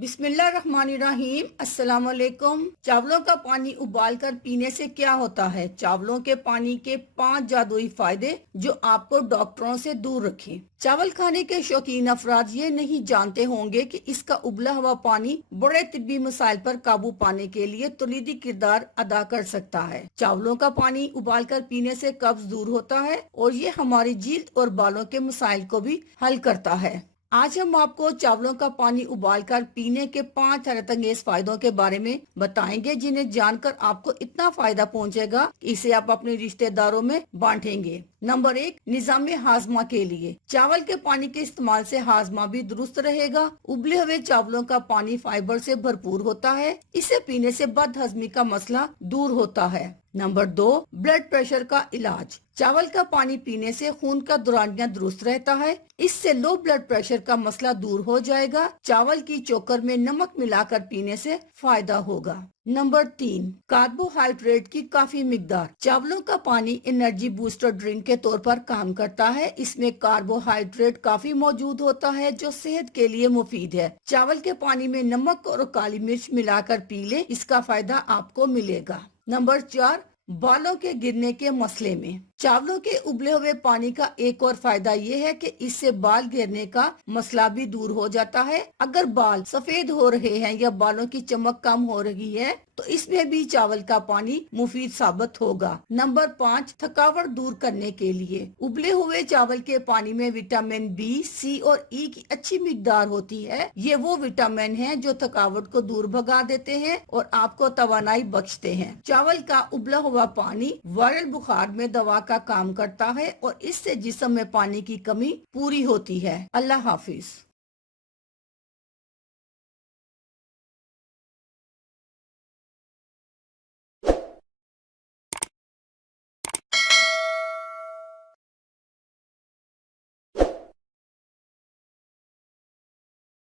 बिस्मिल्लाहिर्रहमानिर्रहीम। अस्सलाम वालेकुम। चावलों का पानी उबालकर पीने से क्या होता है? चावलों के पानी के 5 जादुई फायदे जो आपको डॉक्टरों से दूर रखें। चावल खाने के शौकीन अफराद ये नहीं जानते होंगे कि इसका उबला हुआ पानी बड़े तिब्बी मसाइल पर काबू पाने के लिए कलीदी किरदार अदा कर सकता है। चावलों का पानी उबालकर पीने से कब्ज दूर होता है और ये हमारी जील्द और बालों के मसाइल को भी हल करता है। आज हम आपको चावलों का पानी उबालकर पीने के 5 हैरतअंगेज फायदों के बारे में बताएंगे, जिन्हें जानकर आपको इतना फायदा पहुंचेगा कि इसे आप अपने रिश्तेदारों में बांटेंगे। नंबर 1, निजामे हाजमा के लिए चावल के पानी के इस्तेमाल से हाजमा भी दुरुस्त रहेगा। उबले हुए चावलों का पानी फाइबर से भरपूर होता है। इसे पीने से बदहजमी का मसला दूर होता है। नंबर 2, ब्लड प्रेशर का इलाज। चावल का पानी पीने से खून का दौरानिया दुरुस्त रहता है। इससे लो ब्लड प्रेशर का मसला दूर हो जाएगा। चावल की चोकर में नमक मिलाकर पीने से फायदा होगा। नंबर 3, कार्बोहाइड्रेट की काफी मिकदार। चावलों का पानी एनर्जी बूस्टर ड्रिंक के तौर पर काम करता है। इसमें कार्बोहाइड्रेट काफी मौजूद होता है जो सेहत के लिए मुफीद है। चावल के पानी में नमक और काली मिर्च मिलाकर पी ले, इसका फायदा आपको मिलेगा। नंबर 4, बालों के गिरने के मसले में चावलों के उबले हुए पानी का एक और फायदा ये है कि इससे बाल गिरने का मसला भी दूर हो जाता है। अगर बाल सफेद हो रहे हैं या बालों की चमक कम हो रही है तो इसमें भी चावल का पानी मुफीद साबित होगा। नंबर 5, थकावट दूर करने के लिए उबले हुए चावल के पानी में विटामिन बी, सी और ई की अच्छी मिकदार होती है। ये वो विटामिन हैं जो थकावट को दूर भगा देते हैं और आपको तवानाई बख्शते हैं। चावल का उबला हुआ पानी वायरल बुखार में दवा का काम करता है और इससे जिस्म में पानी की कमी पूरी होती है। अल्लाह हाफिज।